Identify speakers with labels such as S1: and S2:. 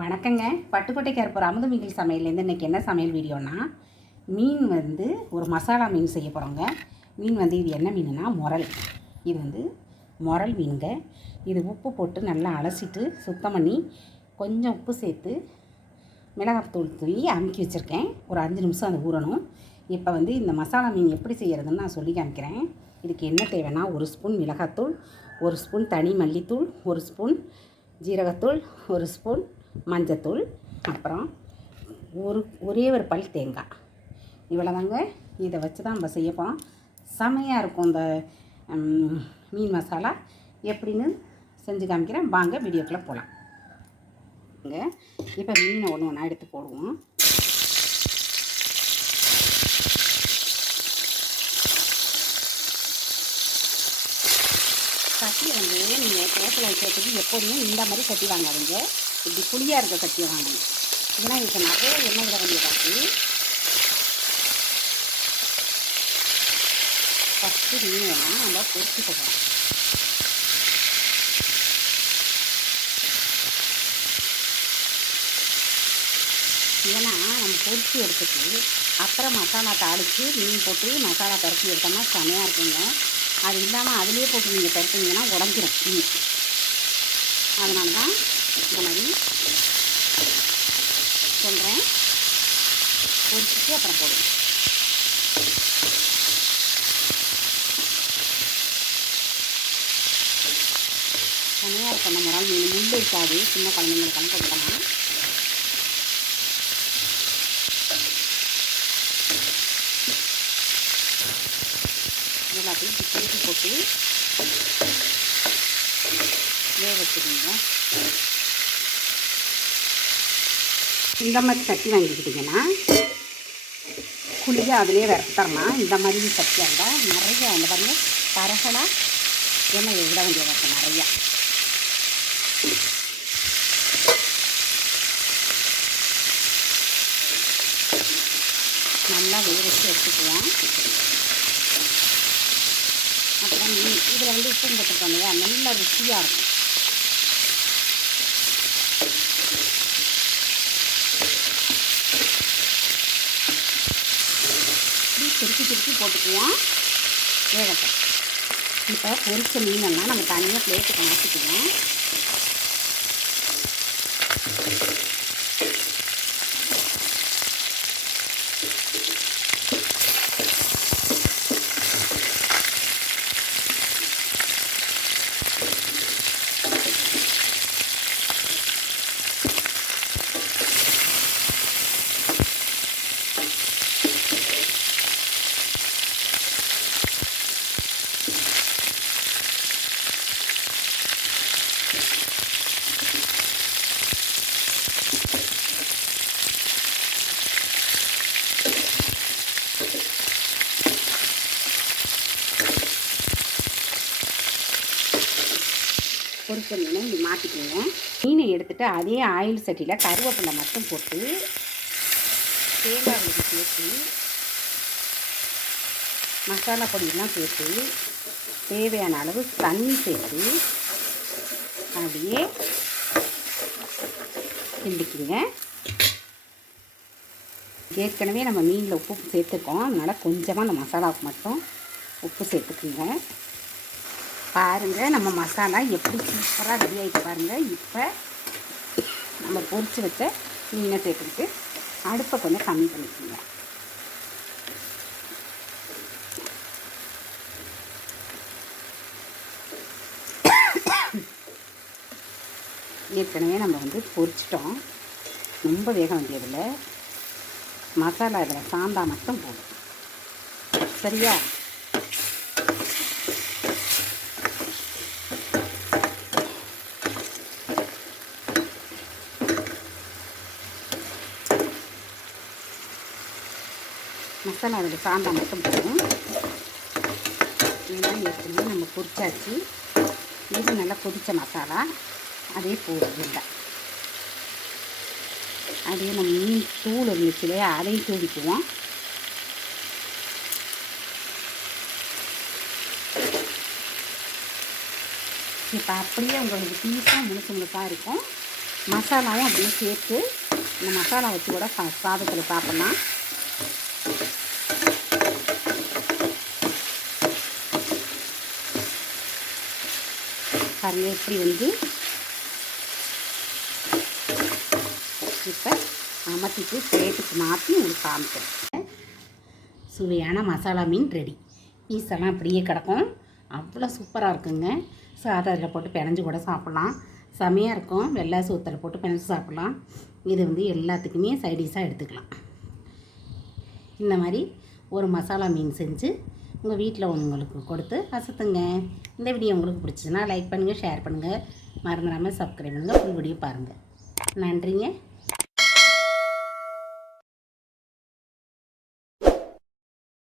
S1: வணக்கங்க. பட்டுக்கோட்டை கருப்பூர் அமுத மீன் சமையல்லேருந்து இன்றைக்கி என்ன சமையல் வீடியோனா மீன் வந்து ஒரு மசாலா மீன் செய்ய போகிறோங்க மீன் வந்து இது என்ன மீனுனா முரல். இது வந்து முரல் மீனுங்க. இது உப்பு போட்டு நல்லா அலசிட்டு சுத்தம் பண்ணி கொஞ்சம் உப்பு சேர்த்து மிளகாத்தூள் தூவி அமுக்கி வச்சுருக்கேன். ஒரு அஞ்சு நிமிஷம் அது ஊறணும். இப்போ வந்து இந்த மசாலா மீன் எப்படி செய்கிறதுன்னு நான் சொல்லி காமிக்கிறேன். இதுக்கு என்ன தேவைன்னா ஒரு ஸ்பூன் மிளகாத்தூள் ஒரு ஸ்பூன் தனி மல்லித்தூள் ஒரு ஸ்பூன் ஜீரகத்தூள் ஒரு ஸ்பூன் மஞ்சத்தூள் அப்புறம் ஒரு ஒரே ஒரு பல் தேங்காய். இவ்வளோதாங்க இதை வச்சு தான் நம்ம செய்ய போகிறோம் செமையாக இருக்கும் இந்த மீன் மசாலா. எப்படின்னு செஞ்சு காமிக்கிறேன். வாங்க வீடியோக்குள்ளே போகலாம் இப்போ மீனை ஒன்று ஒன்றா எடுத்து போடுவோம். சட்டி வந்து நீங்கள் தோட்டத்தில் வைக்கிறதுக்கு எப்போதுமே இந்த மாதிரி சட்டி வாங்காதீங்க. இப்படி புளியாக இருக்க சட்டியை வாங்கணும். ஏன்னா இதுக்கு நிறைய எண்ணெய் விட வேண்டிய இருக்குது ஃபஸ்ட்டு மீன் எல்லாம் நம்ம பொரிச்சு போடுறோம் ஏன்னா நம்ம பொரிச்சு எடுத்துட்டு அப்புறம் மசாலா தாளித்து மீன் போட்டு மசாலா பருத்தி எடுத்தோம்னா செமையாக இருக்குங்க. அது இல்லாமல் அதுலேயே போட்டு நீங்கள் பருத்திங்கன்னா உடஞ்சிரும். மீன் அதனால தான் இந்த மாதிரி சொல்கிறேன் பொரிச்சிட்டு அப்புறம் போடுவோம் செமையாக இருக்கும் நம்ம முறால் மீன் முள் இருக்காது. சின்ன குழந்தைங்களுக்கெல்லாம் கொடுக்கலாம் எல்லாத்தையும் இப்படி திருப்பி போட்டு வேக வச்சுருந்தோம் இந்த மாதிரி சட்டி வாங்கிக்கிட்டிங்கன்னா குழியை அதிலே விரட்டலாம் இந்த மாதிரி சட்டியாக இருந்தால் நிறைய அந்த பாருங்க பரகலாக எண்ணெய் விட வேண்டிய இருக்கும் நிறையா. நல்லா வேக வச்சு எடுத்துக்குவோம் அப்புறம் இதில் வந்து உப்பு போட்டுருக்கோம் இல்லையா? நல்லா ருசியாக இருக்கும் இப்படி திருப்பி திருப்பி போட்டுக்குவோம். வேகட்டும். இப்போ பொரிச்ச மீனெல்லாம் நம்ம தனியாக பிளேட்டுக்கு மாற்றிக்குவோம் பொரிச்ச மீனை இப்படி மாற்றிக்கோங்க மீனை எடுத்துட்டு அதே ஆயில் சட்டியில் கருவேப்பிலை மட்டும் போட்டு தேங்காய் விழுது சேர்த்து மசாலா பொடியெல்லாம் சேர்த்து தேவையான அளவு தண்ணி சேர்த்து அப்படியே கிண்டிக்குங்க. ஏற்கனவே நம்ம மீனில் உப்பு சேர்த்துருக்கோம். அதனால் கொஞ்சமாக அந்த மசாலாவுக்கு மட்டும் உப்பு சேர்த்துக்குங்க. பாருங்கள் நம்ம மசாலா எப்படி சூப்பராக ரெடி ஆகிட்டு பாருங்கள் இப்போ நம்ம பொரித்து வச்ச மீனை சேர்த்துக்கிட்டு அடுப்பை கொஞ்சம் கம்மி பண்ணிக்கோங்க. ஏற்கனவே நம்ம வந்து பொரிச்சிட்டோம். ரொம்ப வேக வேண்டியதில்லை. மசாலா இதில் சாந்தா மட்டும் போதும். சரியா? மசாலா அதில் சாந்தா மட்டும் போதும். இதெல்லாம் ஏற்கனவே நம்ம பொரிச்சாச்சு. இது நல்லா கொதித்த மசாலா. அதே போதும் அதே நம்ம மீன் தூள் இருந்துச்சு இல்லையா அதையும் தூவிக்குவோம். இப்போ அப்படியே உங்களுக்கு பீஸாக முழுசு முழுசாக இருக்கும் மசாலாவும் அப்படியே சேர்த்து இந்த மசாலா வச்சு கூட சா சாதத்தில் சாப்பிட்லாம். பாருங்கள் எப்படி வந்து இப்போ அமர்த்திட்டு பிளேட்டுக்கு மாற்றி உங்களுக்கு காமிக்கிறேன். சுவையான மசாலா மீன் ரெடி பீஸ் எல்லாம் அப்படியே கிடக்கும். அவ்வளோ சூப்பராக இருக்குங்க. சாதத்தில் போட்டு பிணைஞ்சு கூட சாப்பிட்லாம். செமையாக இருக்கும். வெள்ளை சூத்தில் போட்டு பிணைஞ்சு சாப்பிட்லாம். இது வந்து எல்லாத்துக்குமே சைடிஷாக எடுத்துக்கலாம். இந்த மாதிரி ஒரு மசாலா மீன் செஞ்சு உங்கள் வீட்டில் உங்களுக்கு கொடுத்து அசத்துங்க. இந்த வீடியோ உங்களுக்கு பிடிச்சதுன்னா லைக் பண்ணுங்கள் ஷேர் பண்ணுங்கள் மறந்துடாமல் சப்ஸ்கிரைப் பண்ணுங்கள் ஃபுல் வீடியோ பாருங்கள் நன்றிங்க.